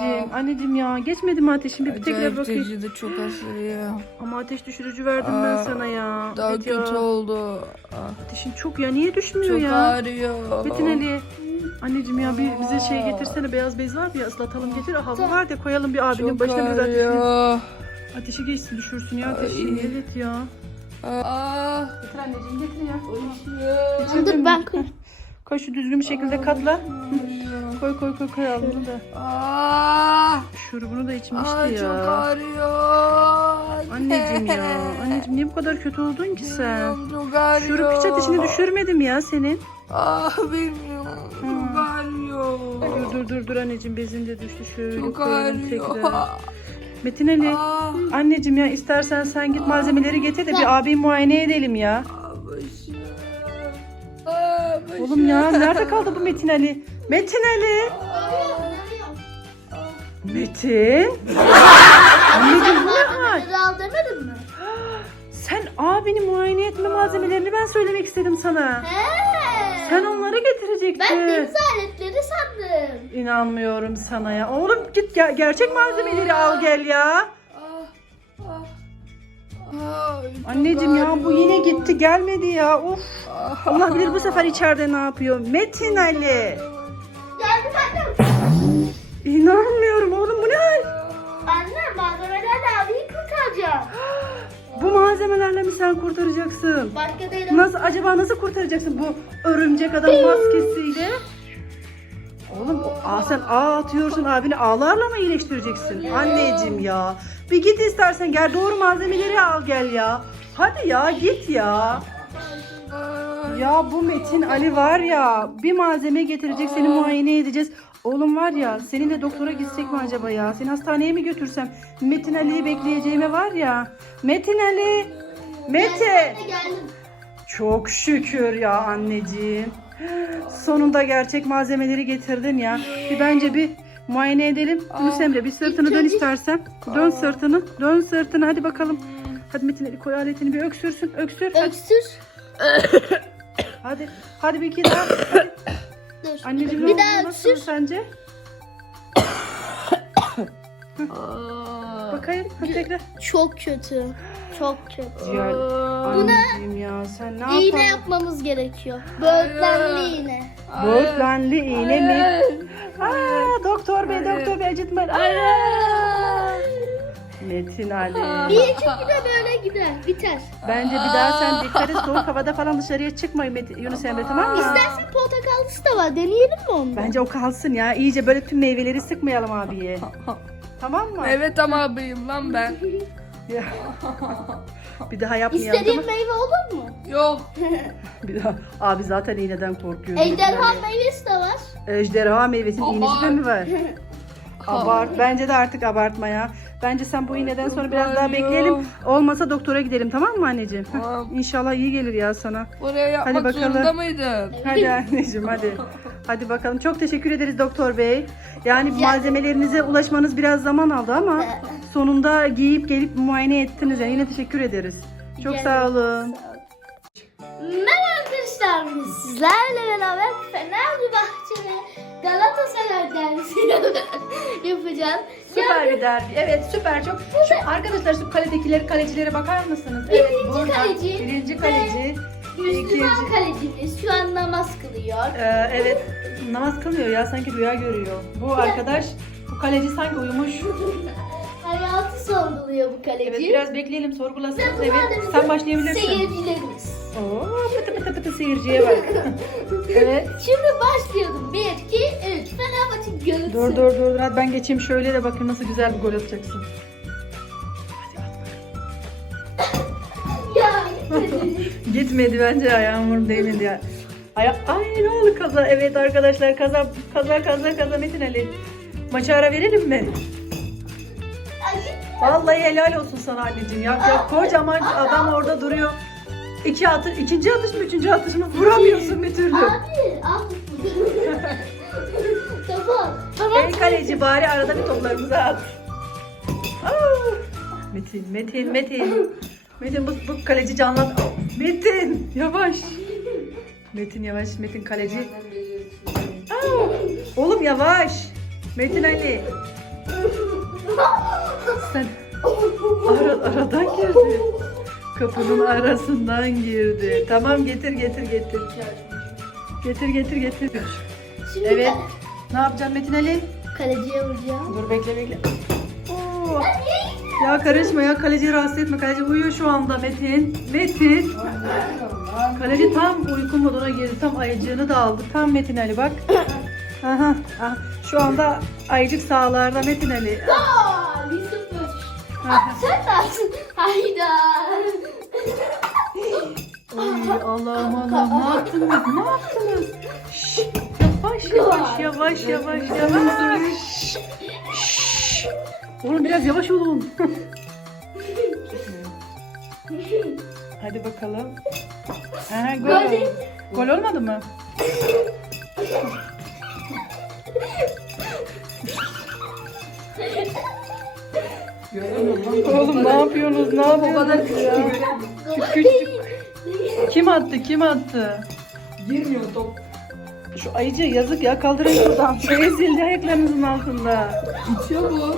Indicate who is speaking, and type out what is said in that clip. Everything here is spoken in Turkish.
Speaker 1: anneciğim. Anneciğim ya. Geçmedi mi ateşin? Bir tekrar
Speaker 2: Acayip
Speaker 1: bakayım.
Speaker 2: derecede çok aşırı
Speaker 1: Ama ateş düşürücü verdim ben
Speaker 2: Aa,
Speaker 1: sana ya.
Speaker 2: Daha
Speaker 1: Evet ya.
Speaker 2: kötü oldu. Ah,
Speaker 1: Ateşin çok ya. Niye düşmüyor
Speaker 2: Çok
Speaker 1: ya?
Speaker 2: ağrıyor.
Speaker 1: Metin Ali. Anneciğim ya bir bize şey getirsene beyaz bez var ya ıslatalım getir havlu var da koyalım bir abinin
Speaker 2: Çok
Speaker 1: başına biraz ateşi,
Speaker 2: ağrıyor.
Speaker 1: ateşi geçsin düşürsün ya ateşi.
Speaker 2: Ay.
Speaker 1: Evet ya.
Speaker 2: Ah,
Speaker 1: Getir anneciğim getir ya. Getirdin
Speaker 3: Dur ben koyayım.
Speaker 1: Koy şu düzgün bir şekilde katla.
Speaker 2: Ağrıyor.
Speaker 1: Koy koy koy koy al bunu da.
Speaker 2: Ah,
Speaker 1: Şurubunu da içmişti
Speaker 2: ah,
Speaker 1: ya.
Speaker 2: çok ağrıyor.
Speaker 1: Anneciğim ya. Anneciğim niye bu kadar kötü oldun ki sen?
Speaker 2: Bilmiyorum, Çok ağrıyor.
Speaker 1: Şurup hiç ateşini düşürmedim ya senin.
Speaker 2: Ah bilmiyorum. Çok ağrıyor.
Speaker 1: Dur dur dur dur anneciğim bezin de düştü şöyle
Speaker 2: Çok
Speaker 1: koyalım
Speaker 2: ağrıyor.
Speaker 1: tekrar. Metin Ali.
Speaker 2: Ah,
Speaker 1: Anneciğim ya istersen sen git malzemeleri getir de bir abi muayene edelim ya.
Speaker 2: ah, başım. Ah, başım.
Speaker 1: Oğlum ya nerede kaldı bu Metin Ali? Metin Ali. Metin. Anneciğim bu ne hal?
Speaker 3: Al demedin mi?
Speaker 1: Sen abini muayene etme malzemelerini ben söylemek istedim sana.
Speaker 3: He.
Speaker 1: Sen onları getirecektin.
Speaker 3: Ben deniz aletleri sandım.
Speaker 1: İnanmıyorum sana ya. Oğlum git ge- gerçek malzemeleri al gel ya. Anneciğim ya bu yine gitti gelmedi ya. Of.
Speaker 2: Ah,
Speaker 1: Allah bilir bu sefer içeride ne yapıyor. Metin Ali. İnanmıyorum oğlum bu ne hal?
Speaker 3: Anne malzemelerle abiyi kurtaracağım.
Speaker 1: Bu malzemelerle mi sen kurtaracaksın?
Speaker 3: Başka değil.
Speaker 1: Nasıl acaba nasıl kurtaracaksın bu örümcek adam maskesiyle? Oğlum aa, sen ağ atıyorsun abini ağlarla mı iyileştireceksin? Anneciğim ya. Bir git istersen gel doğru malzemeleri al gel ya. Hadi ya git ya. Ya bu Metin Ali var ya bir malzeme getirecek seni muayene edeceğiz. Oğlum var ya seninle doktora gitsek mi acaba ya? Seni hastaneye mi götürsem? Metin Ali'yi bekleyeceğime var ya. Metin Ali. Metin. Çok şükür ya anneciğim. Sonunda gerçek malzemeleri getirdin ya. Bir bence bir muayene edelim. Yunus Emre bir sırtını dön istersen. Dön sırtını. Dön sırtını hadi bakalım. Hadi Metin Ali koy aletini bir öksürsün. Öksür.
Speaker 3: Öksür.
Speaker 1: Hadi, bir iki daha. Hadi.
Speaker 3: Dur.
Speaker 1: Anneciğim
Speaker 3: Bir
Speaker 1: ne
Speaker 3: daha
Speaker 1: oldu? Nasıl
Speaker 3: öksür.
Speaker 1: sence? Bakayım. Hadi tekrar.
Speaker 3: Çok kötü. Çok kötü.
Speaker 1: Ciğer. Anneciğim ya sen ne
Speaker 3: İğne
Speaker 1: yapalım?
Speaker 3: yapmamız gerekiyor. Böğürtlenli iğne.
Speaker 1: Böğürtlenli iğne mi? Aa, doktor bey doktor bey acıtmayın. Aa. Metin Ali.
Speaker 3: Bir iki de böyle gider. Biter.
Speaker 1: Bence bir daha sen dikkat et soğuk havada falan dışarıya çıkmayın Met- Yunus Emre tamam mı?
Speaker 3: İstersen portakallısı da var. Deneyelim mi onu? da?
Speaker 1: Bence o kalsın ya. İyice böyle tüm meyveleri sıkmayalım abiye. Tamam mı?
Speaker 2: Evet ama abiyim lan ben.
Speaker 1: Ya. bir daha yapmayalım
Speaker 3: İstediğin
Speaker 1: tamam
Speaker 3: meyve olur mu?
Speaker 2: Yok.
Speaker 1: Bir daha. Abi zaten iğneden korkuyor.
Speaker 3: Ejderha meyvesi de var.
Speaker 1: Ejderha meyvesinin iğnesi de mi var?
Speaker 2: Abart.
Speaker 1: Abart. Bence de artık abartma ya. Bence sen bu iğneden sonra biraz daha
Speaker 2: Ağrıyor.
Speaker 1: bekleyelim. Olmasa doktora gidelim tamam mı anneciğim?
Speaker 2: Tamam.
Speaker 1: İnşallah iyi gelir ya sana.
Speaker 2: Buraya yapmak
Speaker 1: bakalım.
Speaker 2: zorunda mıydın?
Speaker 1: Hadi anneciğim hadi. Hadi bakalım. Çok teşekkür ederiz doktor bey. Yani malzemelerinize ulaşmanız biraz zaman aldı ama sonunda giyip gelip muayene ettiniz. Yani yine teşekkür ederiz. Çok sağ olun.
Speaker 3: Arkadaşlar. Biz sizlerle beraber Fenerbahçe ve Galatasaray derbisi yapacağız.
Speaker 1: Süper bir derbi. Evet süper çok. Şu arkadaşlar şu kaledekileri kalecilere bakar mısınız? Evet,
Speaker 3: Birinci
Speaker 1: burada
Speaker 3: kaleci
Speaker 1: Birinci kaleci.
Speaker 3: Müslüman
Speaker 1: İkinci-
Speaker 3: kalecimiz şu an namaz kılıyor.
Speaker 1: Ee, evet namaz kılmıyor ya sanki rüya görüyor. Bu arkadaş bu kaleci sanki uyumuş.
Speaker 3: Sorguluyor bu kaleci.
Speaker 1: Evet biraz bekleyelim sorgulasın. Evet sen başlayabilirsin.
Speaker 3: Seyircilerimiz.
Speaker 1: Oo pıtı pıtı pıtı seyirciye bak. evet.
Speaker 3: Şimdi başlayalım. 1, 2, 3. Fenerbahçe görüntüsü.
Speaker 1: Dur dur dur hadi ben geçeyim şöyle de bakın nasıl güzel bir gol atacaksın.
Speaker 3: Ya.
Speaker 1: Gitmedi bence ayağım vurdu değmedi ya. Aya Ay ne oldu kaza? Evet arkadaşlar kaza kaza kaza kaza Metin Ali. Maça ara verelim mi? Vallahi helal olsun sana anneciğim ya. ya kocaman adam orada duruyor. İki atış, ikinci atış mı, üçüncü atış mı vuramıyorsun bir türlü.
Speaker 3: Abi al. tamam. Tamam.
Speaker 1: Ey kaleci bari arada bir toplarımızı at. Aa! Metin, Metin, Metin. Metin bu, bu kaleci canlan. Metin yavaş. Metin yavaş, Metin kaleci. Aa! Oğlum yavaş. Metin Ali. Sen ara, aradan girdi. Kapının arasından girdi. Tamam getir getir getir. Getir getir getir.
Speaker 3: Şimdi
Speaker 1: Evet. Ne yapacaksın Metin Ali?
Speaker 3: kaleciye vuracağım.
Speaker 1: Dur bekle bekle. Oo. Ya karışma ya kaleci rahatsız etme. Kaleci uyuyor şu anda Metin. Metin. Kaleci tam uyku moduna girdi. Tam ayıcığını da aldı. Tam Metin Ali bak. Aha, aha. Şu anda ayıcık sağlarda Metin Ali.
Speaker 3: Aa, sen de. Hayda.
Speaker 1: Ay Allah'ım Allah'ım ne yaptınız? Ne yaptınız? Şşş, yavaş yavaş yavaş yavaş yavaş. Şşş. Oğlum biraz yavaş olun. Hadi bakalım. Aha, gol.
Speaker 3: Gol.
Speaker 1: Gol olmadı mı? Oğlum ne yapıyorsunuz? Ne yapıyorsunuz ya? Küçük küçük. Kim attı? Kim attı?
Speaker 2: Girmiyor top.
Speaker 1: Şu ayıcı yazık ya kaldırın şuradan. Ezildi ayaklarınızın altında.
Speaker 2: İtiyor bu.